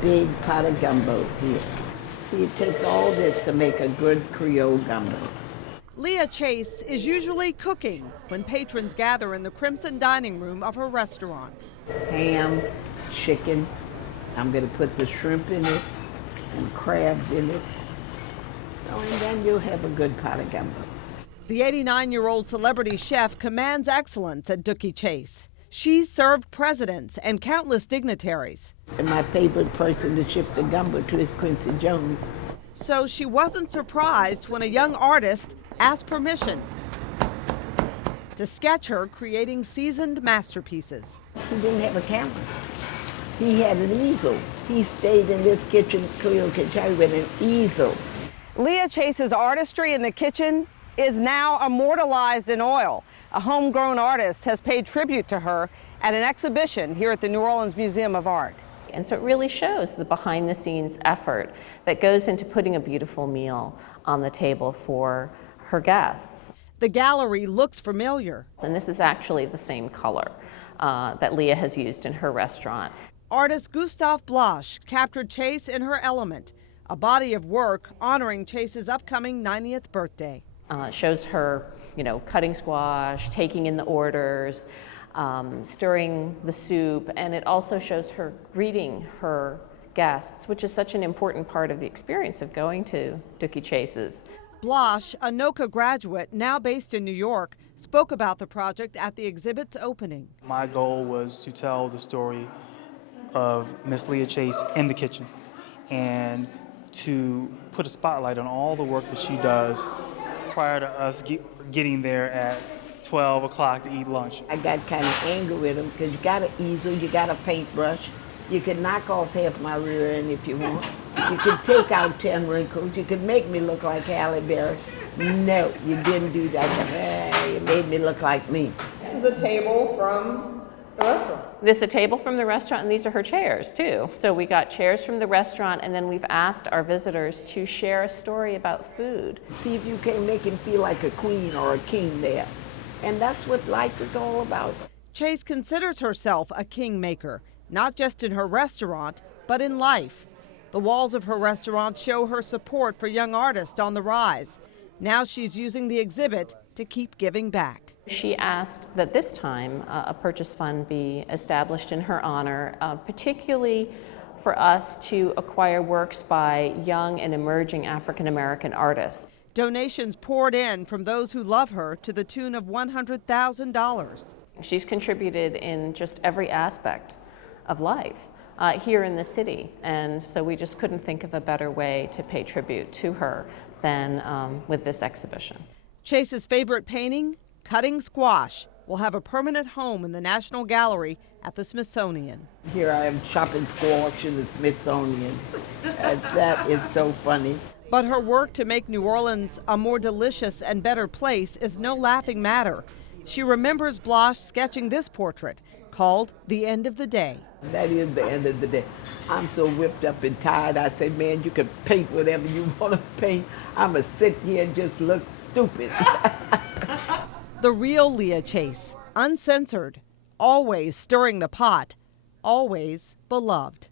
big pot of gumbo here. See, it takes all this to make a good Creole gumbo. Leah Chase is usually cooking when patrons gather in the Crimson dining room of her restaurant. Ham, chicken. I'm going to put the shrimp in it and crabs in it. Oh, and then you'll have a good pot of gumbo. The 89-year-old celebrity chef commands excellence at Leah Chase. She's served presidents and countless dignitaries. And my favorite person to shift the gumbo to is Quincy Jones. So she wasn't surprised when a young artist asked permission to sketch her creating seasoned masterpieces. He didn't have a camera. He had an easel. He stayed in this kitchen, Creole kitchen, with an easel. Leah Chase's artistry in the kitchen is now immortalized in oil. A homegrown artist has paid tribute to her at an exhibition here at the New Orleans Museum of Art. And so it really shows the behind-the-scenes effort that goes into putting a beautiful meal on the table for her guests. The gallery looks familiar. And this is actually the same color that Leah has used in her restaurant. Artist Gustave Blache captured Chase in her element, a body of work honoring Chase's upcoming 90th birthday. It shows her, cutting squash, taking in the orders, stirring the soup, and it also shows her greeting her guests, which is such an important part of the experience of going to Leah Chase's. Blache, a NOCA graduate now based in New York, spoke about the project at the exhibit's opening. My goal was to tell the story of Miss Leah Chase in the kitchen and to put a spotlight on all the work that she does prior to us getting there at 12 o'clock to eat lunch. I got kind of angry with him because you got an easel, you got a paintbrush. You can knock off half my rear end if you want. You can take out 10 wrinkles. You can make me look like Halle Berry. No, you didn't do that. You made me look like me. This is a table from the restaurant. This is a table from the restaurant, and these are her chairs, too. So we got chairs from the restaurant, and then we've asked our visitors to share a story about food. See if you can make him feel like a queen or a king there. And that's what life is all about. Chase considers herself a kingmaker, not just in her restaurant, but in life. The walls of her restaurant show her support for young artists on the rise. Now she's using the exhibit to keep giving back. She asked that this time a purchase fund be established in her honor, particularly for us to acquire works by young and emerging African-American artists. Donations poured in from those who love her to the tune of $100,000. She's contributed in just every aspect of life here in the city, and so we just couldn't think of a better way to pay tribute to her than with this exhibition. Chase's favorite painting, Cutting Squash, will have a permanent home in the National Gallery at the Smithsonian. Here I am chopping squash in the Smithsonian. That is so funny. But her work to make New Orleans a more delicious and better place is no laughing matter. She remembers Blache sketching this portrait called The End of the Day. That is the end of the day. I'm so whipped up and tired. I say, man, you can paint whatever you want to paint. I'm going to sit here and just look stupid. The real Leah Chase, uncensored, always stirring the pot, always beloved.